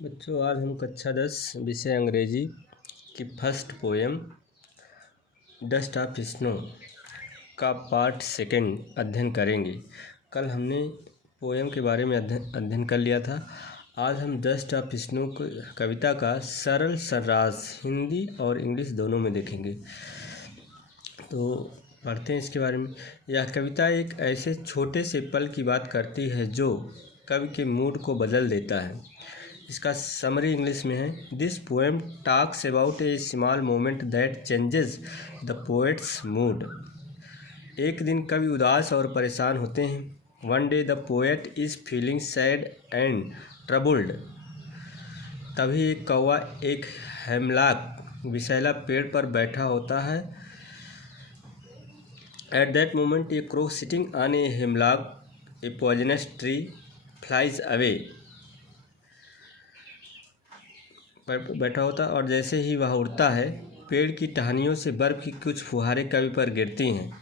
बच्चों, आज हम कक्षा 10 विषय अंग्रेजी की first poem dust of snow का पार्ट सेकंड अध्ययन करेंगे। कल हमने पोएम के बारे में अध्ययन कर लिया था। आज हम डस्ट ऑफ स्नो कविता का सरल सर्रास हिंदी और इंग्लिश दोनों में देखेंगे। तो पढ़ते हैं इसके बारे में। यह कविता एक ऐसे छोटे से पल की बात करती है जो कवि के मूड को बदल देता है। इसका समरी इंग्लिश में है। This poem talks about A small moment that changes the poet's mood. एक दिन कवि उदास और परेशान होते हैं। One day the poet is feeling sad and troubled. तभी एक कौवा एक हेमलॉक विशैला पेड़ पर बैठा होता है। At that moment A crow sitting on a hemlock A poisonous tree flies away. बैठा होता और जैसे ही वह उड़ता है, पेड़ की टहनियों से बर्फ की कुछ फुहारें कवि पर गिरती हैं।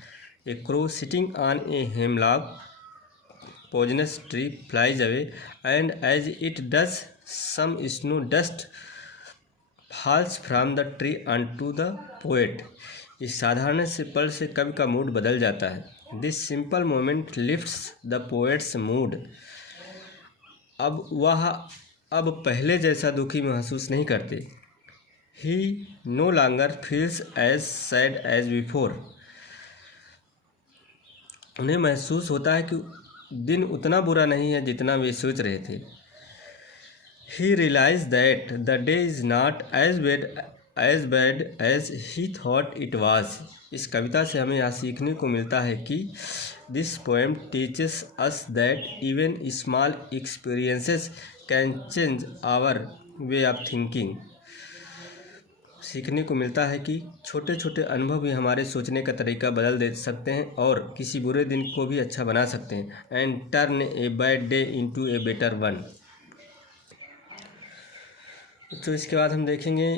A crow sitting on a hemlock poisonous tree flies away and as it does some snow dust falls from the tree on to the poet. इस साधारण से पल से कवि का मूड बदल जाता है। This simple moment lifts the poet's mood. अब पहले जैसा दुखी महसूस नहीं करते। He no longer feels as sad as before. उन्हें महसूस होता है कि दिन उतना बुरा नहीं है जितना वे सोच रहे थे। He realize that the day is not as bad as he thought it was. इस कविता से हमें यह सीखने को मिलता है कि this poem teaches us that even small experiences can change our way of thinking. सीखने को मिलता है कि छोटे छोटे अनुभव भी हमारे सोचने का तरीका बदल दे सकते हैं और किसी बुरे दिन को भी अच्छा बना सकते हैं। And turn a bad day into a better one. तो इसके बाद हम देखेंगे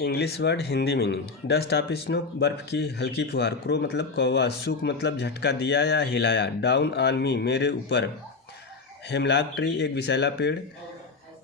English word Hindi meaning. Dust of snow बर्फ की हल्की फुहार। क्रो मतलब कौवा। सूक मतलब झटका दिया या हिलाया। डाउन ऑन मी मेरे ऊपर। हेमलॉक ट्री एक विशैला पेड़।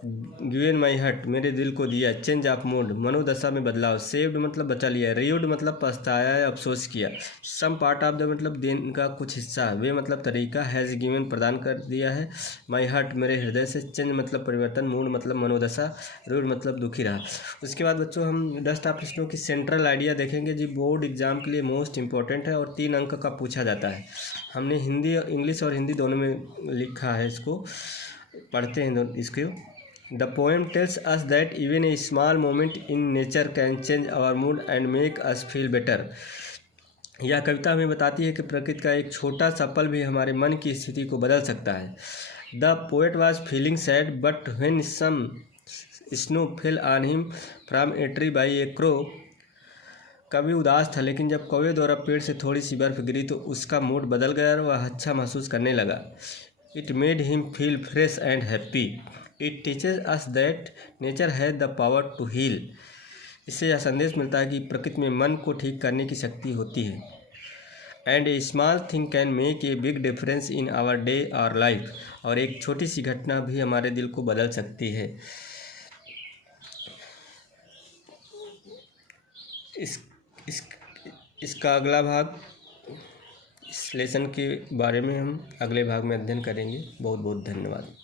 गिवन माई हर्ट मेरे दिल को दिया। चेंज ऑफ मूड मनोदशा में बदलाव। सेव्ड मतलब बचा लिया। रियूड मतलब पछताया या अफसोस किया। सम पार्ट ऑफ द मतलब दिन का कुछ हिस्सा। वे मतलब तरीका। हैज़ गिवन प्रदान कर दिया है। माई हर्ट मेरे हृदय से। चेंज मतलब परिवर्तन। मूड मतलब मनोदशा। रियूड मतलब दुखी रहा। उसके बाद बच्चों हम डस्ट ऑफ स्नो की सेंट्रल आइडिया देखेंगे जी। बोर्ड एग्जाम के लिए मोस्ट इंपॉर्टेंट है और 3 अंक का पूछा जाता है। हमने हिंदी इंग्लिश और हिंदी दोनों में लिखा है इसको। पढ़ते हैं इसको। The poem tells us that even a small moment in nature can change our mood and make us feel better. यह कविता हमें बताती है कि प्रकृति का एक छोटा सा पल भी हमारे मन की स्थिति को बदल सकता है। The poet was feeling sad, but when some snow fell on him from a tree by a crow, कवि उदास था, लेकिन जब कौवे द्वारा पेड़ से थोड़ी सी बर्फ गिरी तो उसका मूड बदल गया और वह अच्छा महसूस करने लगा। It made him feel fresh and happy. It teaches us that nature has the power to heal. इससे यह संदेश मिलता है कि प्रकृति में मन को ठीक करने की शक्ति होती है। And a small thing can make a big difference in our day or life. और एक छोटी सी घटना भी हमारे दिल को बदल सकती है। इसका अगला भाग, इस लेसन के बारे में हम अगले भाग में अध्ययन करेंगे। बहुत बहुत धन्यवाद।